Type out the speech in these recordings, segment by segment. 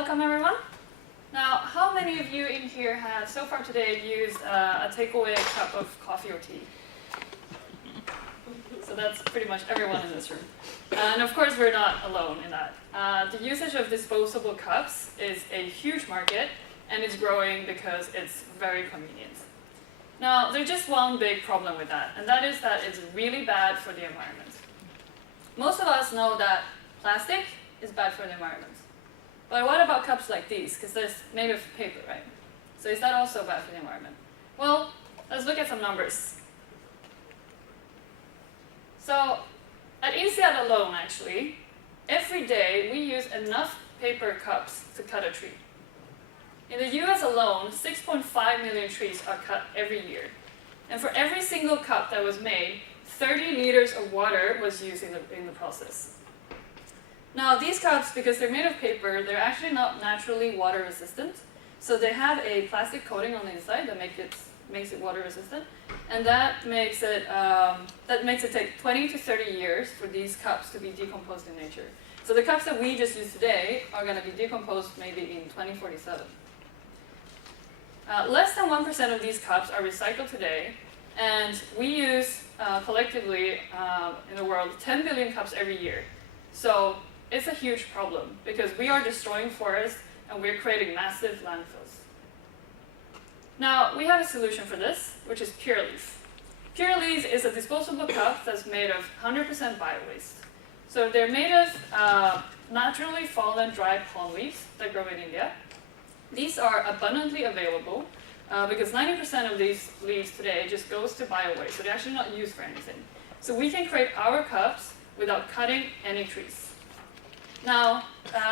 welcome everyone. Now, how many of you in here have so far today used a takeaway cup of coffee or tea? So that's pretty much everyone in this room. And of course, we're not alone in that. The usage of disposable cups is a huge market, and it's growing because it's very convenient. Now, there's just one big problem with that, and that is that it's really bad for the environment. Most of us know that plastic is bad for the environment. But what about cups like these? Because they're made of paper, right? So is that also bad for the environment? Well, let's look at some numbers. So at INSEAD alone, actually, every day we use enough paper cups to cut a tree. In the US alone, 6.5 million trees are cut every year. And for every single cup that was made, 30 liters of water was used in the process. Now, these cups, because they're made of paper, they're actually not naturally water resistant. So they have a plastic coating on the inside that makes it water resistant. And that makes it take 20 to 30 years for these cups to be decomposed in nature. So the cups that we just used today are going to be decomposed maybe in 2047. Less than 1% of these cups are recycled today, and we use collectively in the world 10 billion cups every year. So it's a huge problem because we are destroying forests and we're creating massive landfills. Now, we have a solution for this, which is Puraleaf. Puraleaf is a disposable cup that's made of 100% bio-waste. So they're made of naturally fallen dry palm leaves that grow in India. These are abundantly available because 90% of these leaves today just goes to bio-waste, so they're actually not used for anything. So we can create our cups without cutting any trees. Now,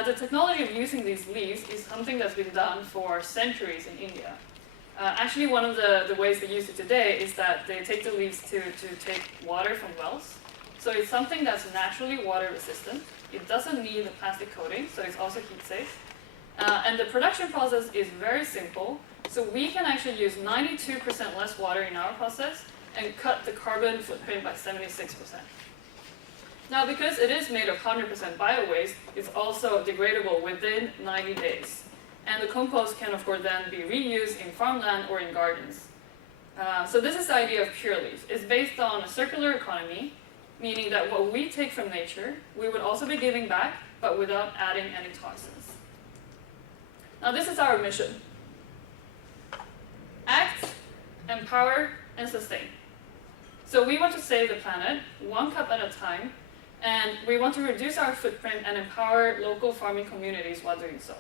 the technology of using these leaves is something that's been done for centuries in India. Actually, one of the ways they use it today is that they take the leaves to take water from wells. So it's something that's naturally water resistant. It doesn't need a plastic coating, so it's also heat safe. And the production process is very simple. So we can actually use 92% less water in our process and cut the carbon footprint by 76%. Now, because it is made of 100% bio-waste, it's also degradable within 90 days. And the compost can, of course, then be reused in farmland or in gardens. So this is the idea of Puraleaf. It's based on a circular economy, meaning that what we take from nature, we would also be giving back, but without adding any toxins. Now, this is our mission. Act, empower, and sustain. So we want to save the planet, one cup at a time, and we want to reduce our footprint and empower local farming communities while doing so.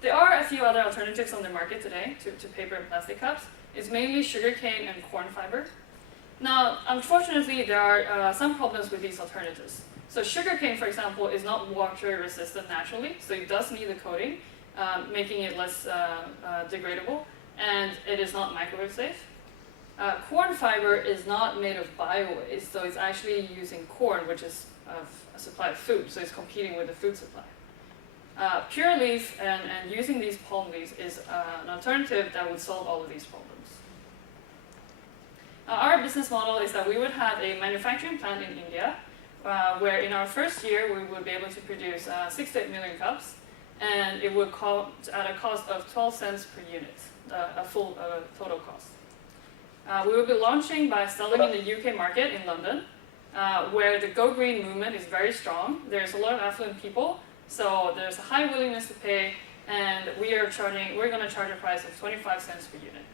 There are a few other alternatives on the market today to paper and plastic cups. It's mainly sugarcane and corn fiber. Now, unfortunately, there are some problems with these alternatives. So sugarcane, for example, is not water resistant naturally, so it does need a coating, making it less degradable, and it is not microwave safe. Corn fiber is not made of bio-waste, so it's actually using corn, which is a supply of food, so it's competing with the food supply. Puraleaf and using these palm leaves is an alternative that would solve all of these problems. Our business model is that we would have a manufacturing plant in India, where in our first year we would be able to produce 6 to 8 million cups, and it would cost at a cost of 12 cents per unit, a full total cost. We will be launching by selling in the UK market in London, where the Go Green movement is very strong. There's a lot of affluent people, so there's a high willingness to pay, and we're going to charge a price of 25 cents per unit.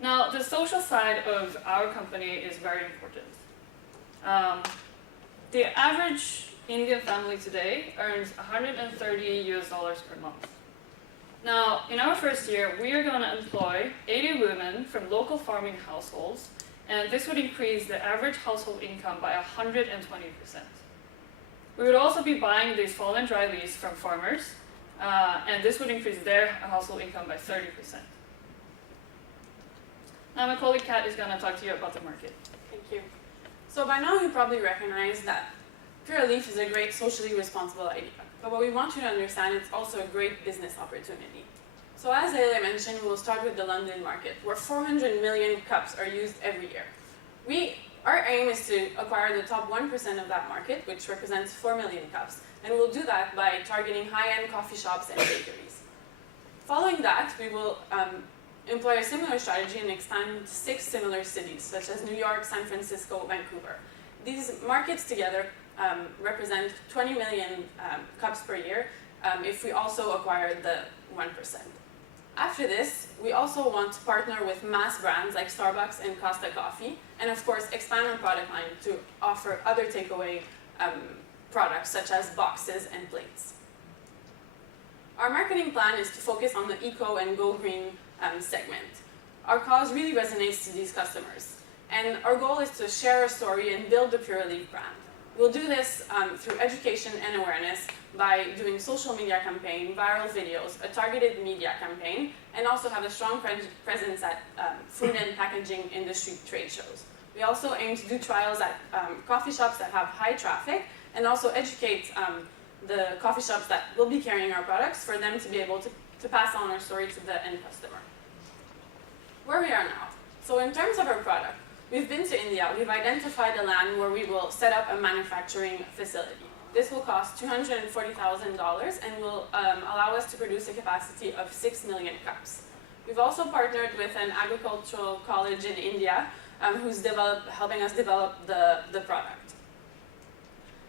Now, the social side of our company is very important. The average Indian family today earns $130 per month. Now, in our first year, we are going to employ 80 women from local farming households, and this would increase the average household income by 120%. We would also be buying these fallen dry leaves from farmers, and this would increase their household income by 30%. Now my colleague Kat is going to talk to you about the market. Thank you. So by now you probably recognize that Puraleaf is a great socially responsible idea. But what we want you to understand, it's also a great business opportunity. So as Leilei mentioned, we'll start with the London market, where 400 million cups are used every year. We Our aim is to acquire the top 1% of that market, which represents 4 million cups, and we'll do that by targeting high-end coffee shops and bakeries. Following that, we will employ a similar strategy and expand to 6 similar cities, such as New York, San Francisco, Vancouver. These markets together represent 20 million cups per year if we also acquire the 1%. After this, we also want to partner with mass brands like Starbucks and Costa Coffee, and of course expand our product line to offer other takeaway products such as boxes and plates. Our marketing plan is to focus on the eco and go green segment. Our cause really resonates to these customers, and our goal is to share a story and build the Puraleaf brand. We'll do this through education and awareness by doing social media campaign, viral videos, a targeted media campaign, and also have a strong presence at food and packaging industry trade shows. We also aim to do trials at coffee shops that have high traffic, and also educate the coffee shops that will be carrying our products for them to be able to pass on our story to the end customer. Where we are now. So in terms of our product, we've been to India. We've identified a land where we will set up a manufacturing facility. This will cost $240,000 and will allow us to produce a capacity of 6 million cups. We've also partnered with an agricultural college in India who's helping us develop the product.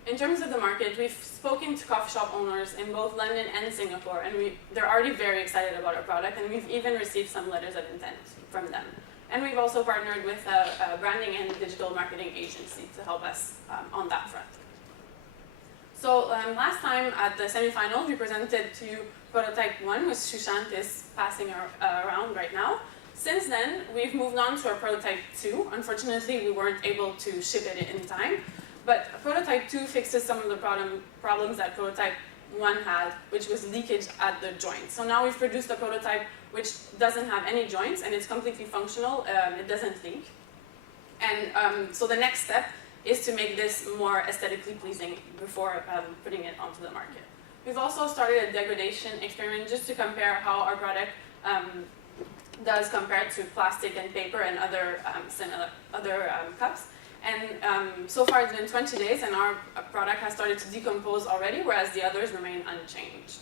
In terms of the market, we've spoken to coffee shop owners in both London and Singapore, and they're already very excited about our product, and we've even received some letters of intent from them. And we've also partnered with a branding and digital marketing agency to help us on that front. So last time at the semifinal, we presented to you prototype 1, which Sushant is passing around right now. Since then, we've moved on to our prototype 2. Unfortunately, we weren't able to ship it in time, but prototype 2 fixes some of the problems that prototype 1 had, which was leakage at the joints. So now we've produced a prototype which doesn't have any joints, and it's completely functional. It doesn't leak. And so the next step is to make this more aesthetically pleasing before putting it onto the market. We've also started a degradation experiment just to compare how our product does compared to plastic and paper and other cups. And so far it's been 20 days, and our product has started to decompose already, whereas the others remain unchanged.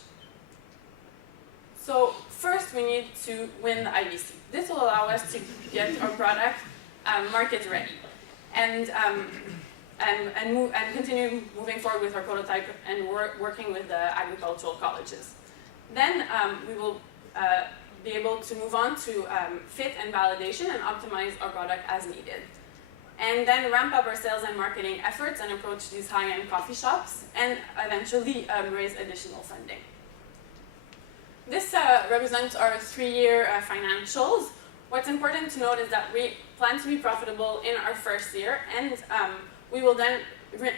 So first we need to win the IVC. This will allow us to get our product market ready and continue moving forward with our prototype and working with the agricultural colleges. Then we will be able to move on to fit and validation and optimize our product as needed. And then ramp up our sales and marketing efforts and approach these high-end coffee shops and eventually raise additional funding. This represents our 3-year financials. What's important to note is that we plan to be profitable in our first year, and we will then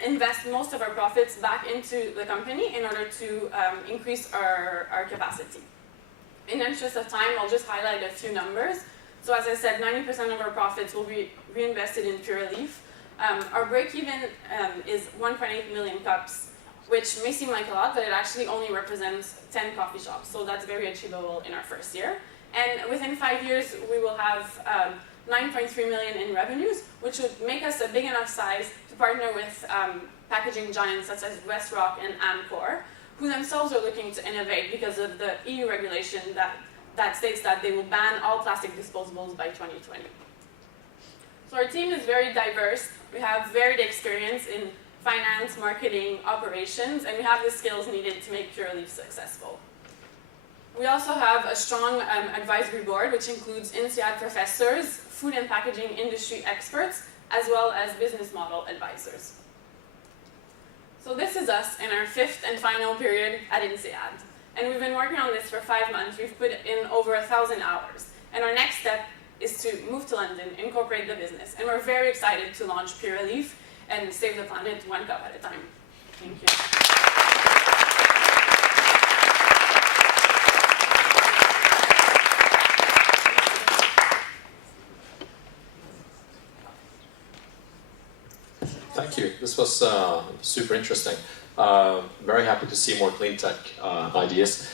invest most of our profits back into the company in order to increase our capacity. In the interest of time, I'll just highlight a few numbers. So as I said, 90% of our profits will be reinvested in Puraleaf. Our break-even is 1.8 million cups, which may seem like a lot, but it actually only represents 10 coffee shops. So that's very achievable in our first year. And within 5 years, we will have 9.3 million in revenues, which would make us a big enough size to partner with packaging giants such as WestRock and Amcor, who themselves are looking to innovate because of the EU regulation that states that they will ban all plastic disposables by 2020. So our team is very diverse. We have varied experience in finance, marketing, operations, and we have the skills needed to make Puraleaf successful. We also have a strong advisory board, which includes INSEAD professors, food and packaging industry experts, as well as business model advisors. So this is us in our 5th and final period at INSEAD. And we've been working on this for 5 months. We've put in over 1,000 hours. And our next step is to move to London, incorporate the business. And we're very excited to launch Puraleaf and save the planet 1 cup at a time. Thank you. Thank you. This was super interesting. Very happy to see more clean tech ideas.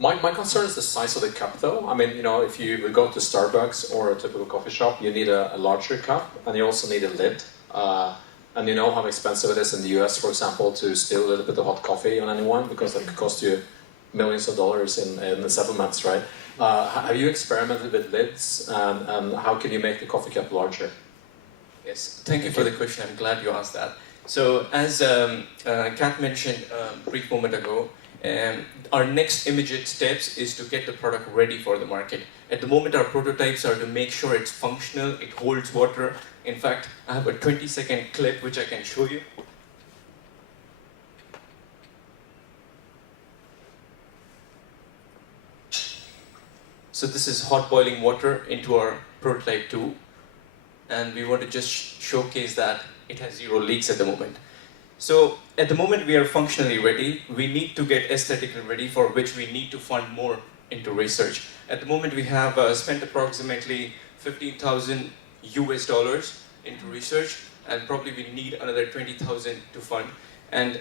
My concern is the size of the cup, though. I mean, you know, if you go to Starbucks or a typical coffee shop, you need a larger cup, and you also need a lid. And you know how expensive it is in the US, for example, to steal a little bit of hot coffee on anyone, because that could cost you millions of dollars in the settlements, right? Have you experimented with lids, and how can you make the coffee cup larger? Yes, thank you for the question. I'm glad you asked that. So, as Kat mentioned a brief moment ago, our next immediate steps is to get the product ready for the market. At the moment, our prototypes are to make sure it's functional, it holds water. In fact, I have a 20-second clip which I can show you. So this is hot boiling water into our prototype 2. And we want to just showcase that it has 0 leaks at the moment. So at the moment we are functionally ready. We need to get aesthetically ready, for which we need to fund more into research. At the moment we have spent approximately $15,000 US into research, and probably we need another 20,000 to fund. And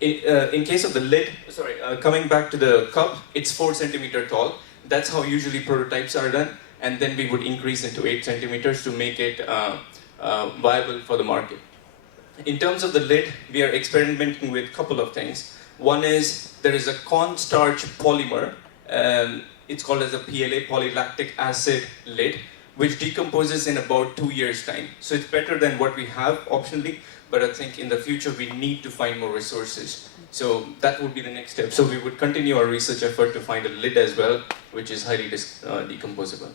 in case of the lid, coming back to the cup, it's 4 centimeter tall. That's how usually prototypes are done. And then we would increase into 8 centimeters to make it viable for the market. In terms of the lid, we are experimenting with a couple of things. One is, there is a cornstarch polymer, it's called as a PLA, polylactic acid lid, which decomposes in about 2 years' time. So it's better than what we have optionally, but I think in the future we need to find more resources. So that would be the next step. So we would continue our research effort to find a lid as well, which is highly decomposable.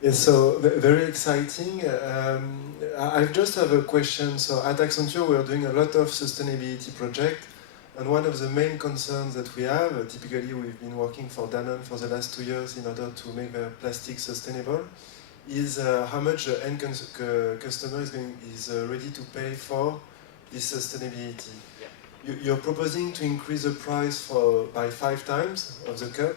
Yes, so very exciting. I just have a question. So at Accenture, we are doing a lot of sustainability projects, and one of the main concerns that we have, typically we've been working for Danone for the last 2 years in order to make the plastic sustainable, is how much the end customer is ready to pay for this sustainability. Yeah. You're proposing to increase the price by 5 times of the cup.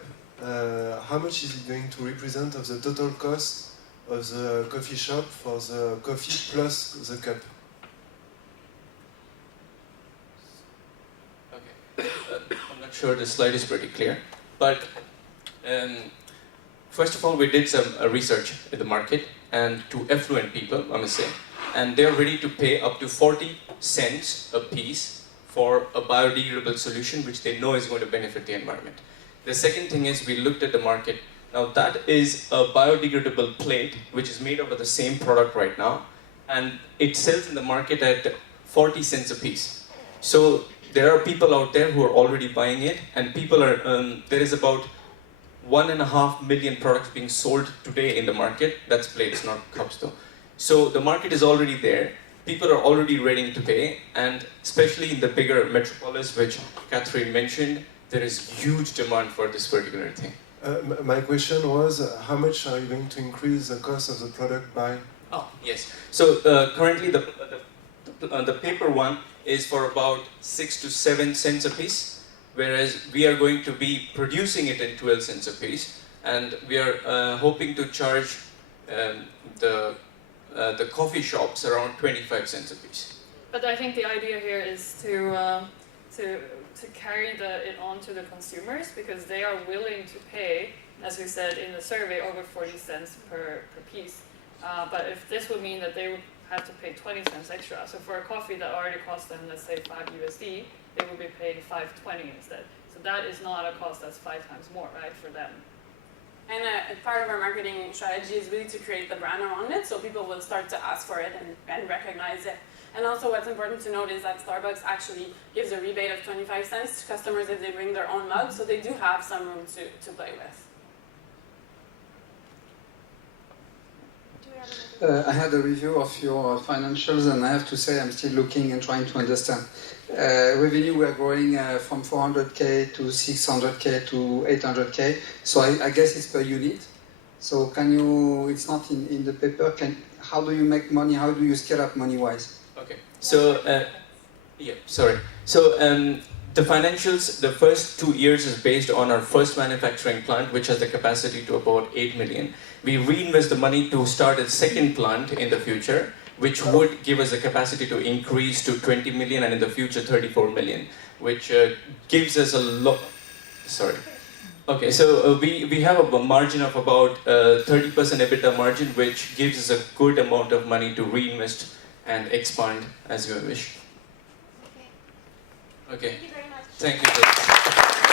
How much is it going to represent of the total cost of the coffee shop for the coffee plus the cup? Okay, I'm not sure the slide is pretty clear, but first of all, we did some research in the market, and to affluent people, I must say, and they're ready to pay up to 40 cents a piece for a biodegradable solution which they know is going to benefit the environment. The second thing is, we looked at the market. Now that is a biodegradable plate which is made out of the same product right now, and it sells in the market at 40 cents a piece. So there are people out there who are already buying it, and people are, there is about 1.5 million products being sold today in the market. That's plates, not cups though. So the market is already there. People are already ready to pay, and especially in the bigger metropolis, which Catherine mentioned, there is huge demand for this particular thing. My question was, how much are you going to increase the cost of the product by? Oh, yes. So currently the paper one is for about 6 to 7 cents a piece, whereas we are going to be producing it in 12 cents a piece, and we are hoping to charge the coffee shops around 25 cents a piece. But I think the idea here is to carry it on to the consumers, because they are willing to pay, as we said in the survey, over 40 cents per piece. But if this would mean that they would have to pay 20 cents extra, so for a coffee that already cost them, let's say 5 USD, they would be paying 5.20 instead. So that is not a cost that's 5 times more, right, for them. And part of our marketing strategy is really to create the brand around it, so people will start to ask for it and recognize it. And also what's important to note is that Starbucks actually gives a rebate of 25 cents to customers if they bring their own mug, so they do have some room to play with. I had a review of your financials, and I have to say I'm still looking and trying to understand. Revenue, we are growing from 400K to 600K to 800K, so I guess it's per unit. So can you, it's not in the paper, how do you make money, how do you scale up money-wise? Okay, so, yeah, sorry. So the financials, the first 2 years is based on our first manufacturing plant, which has the capacity to about 8 million. We reinvest the money to start a second plant in the future, which would give us a capacity to increase to 20 million and in the future 34 million, which gives us a lot. Sorry. Okay, so we have a margin of about 30% EBITDA margin, which gives us a good amount of money to reinvest and expand as we wish. Okay. Okay. Thank you very much. Thank you.